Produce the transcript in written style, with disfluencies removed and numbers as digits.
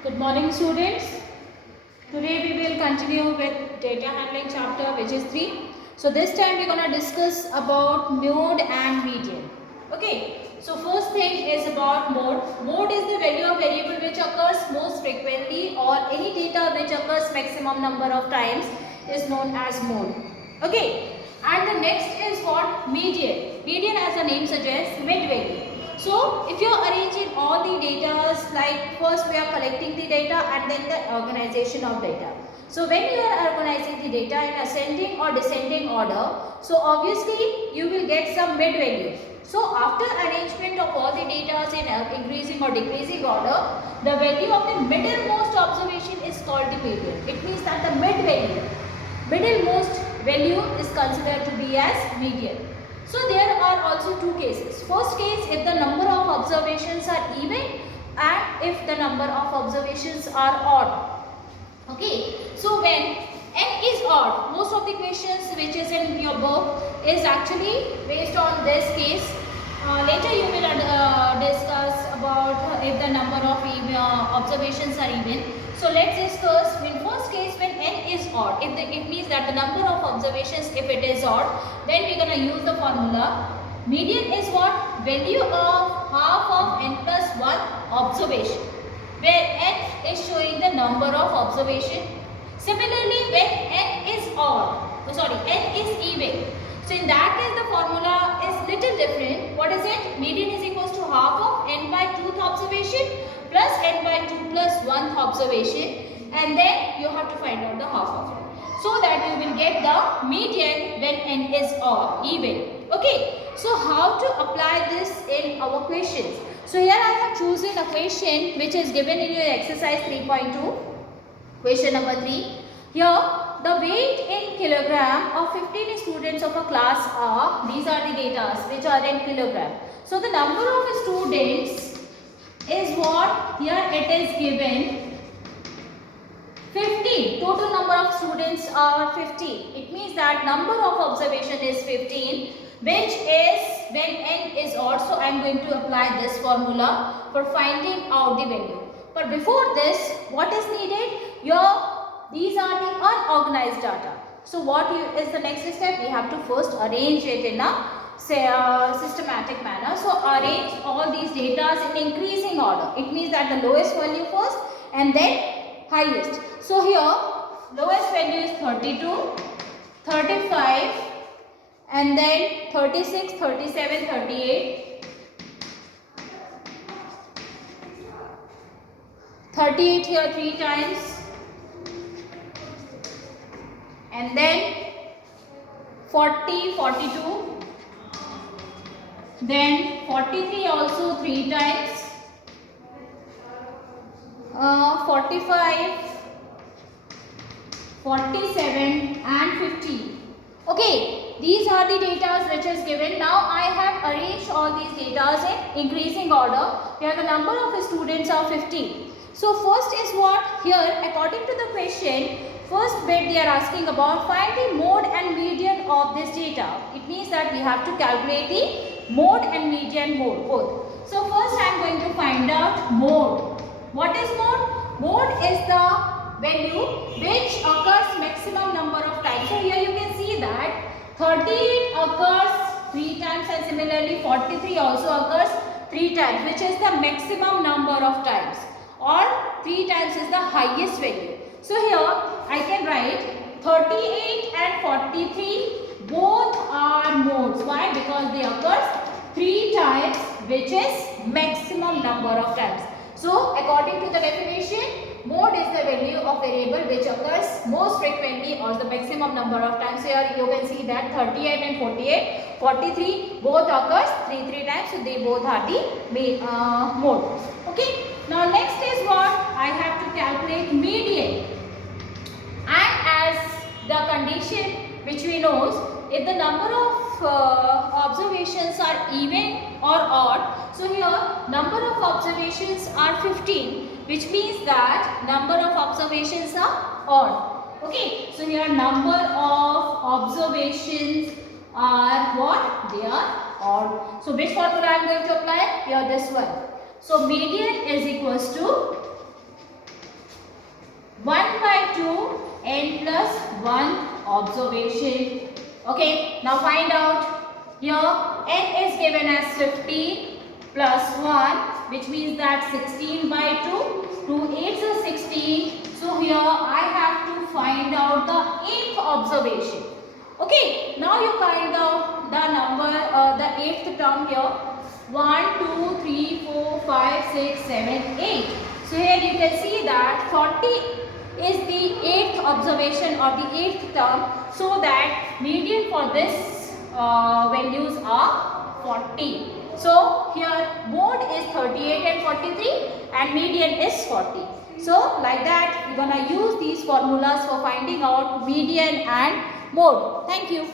Good morning, students. Today we will continue with data handling chapter, which is 3. So this time we are going to discuss about mode and median. Okay. So first thing is about mode. Mode is the value of variable which occurs most frequently or any data which occurs maximum number of times is known as mode. Okay. And the next is what? Median. Median, as the name suggests, mid value. So if you are arranging all the data, like first we are collecting the data and then the organization of data. So when you are organizing the data in ascending or descending order, so obviously you will get some mid value. So after arrangement of all the data in increasing or decreasing order, the value of the middlemost observation is called the median. It means that the middlemost value is considered to be as median. So there are also two cases. First case, if the number of observations are even and if the number of observations are odd. Okay. So when n is odd, most of the questions which is in your book is actually based on this case. Later you will discuss about if the number of observations are even. So let's discuss in first case when n is odd. It means that the number of observations, if it is odd, then we are going to use the formula. Median is what? Value of half of n plus 1 observation, where n is showing the number of observation. Similarly, when n is n is even. So in that case, the formula is little different. What is it? Median is equals to half of n by 2th observation plus n by 2 plus 1th observation, and then you have to find out the half of it. So that you will get the median when n is odd, even. Okay. So how to apply this in our questions? So here I have chosen a question which is given in your exercise 3.2. Question number 3. Here the weight in kilogram of 15 students of a class are, these are the data which are in kilogram. So the number of students is what? Here it is given 15. Total number of students are 15. It means that number of observation is 15, which is when n is odd. So I am going to apply this formula for finding out the value. But before this, what is needed? These are the unorganized data. So what is the next step? We have to first arrange it in a systematic manner. So arrange all these data in increasing order. It means that the lowest value first and then highest. So here lowest value is 32, 35 and then 36, 37, 38. 38 here 3 times. And then 40, 42, then 43 also 3 times, 45, 47 and 50. Okay, these are the data which is given. Now I have arranged all these data in increasing order. Here the number of students are 50. So first is what? Here according to the question, first bit they are asking about find the mode and median of this data. It means that we have to calculate the mode and median both. So first I am going to find out mode. What is mode? Mode is the value which occurs maximum number of times. So here you can see that 38 occurs 3 times and similarly 43 also occurs 3 times, which is the maximum number of times, or 3 times is the highest value. So here I can write 38 and 43 both are modes. Why? Because they occur 3 times, which is maximum number of times. So according to the definition, mode is the value of variable which occurs most frequently or the maximum number of times. Here you can see that 38 and 48, 43 both occurs 3 times. So they both are the mode. Okay. Now next is what? I have to calculate median. And as the condition which we know, if the number of observations are even or odd, so here number of observations are 15, which means that number of observations are odd. Okay, so here number of observations are what? They are odd. So which formula I am going to apply? Here this one. So median is equals to observation. Okay, now find out. Here n is given as 15 plus 1, which means that 16 by 2. 2 8s are 16. So here I have to find out the 8th observation. Okay, now you find out the number, the 8th term here. 1, 2, 3, 4, 5, 6, 7, 8. So here you can see that 40 is the 8th observation or the 8th term. So that median for this values are 40. So here mode is 38 and 43 and median is 40. So like that we're gonna use these formulas for finding out median and mode. Thank you.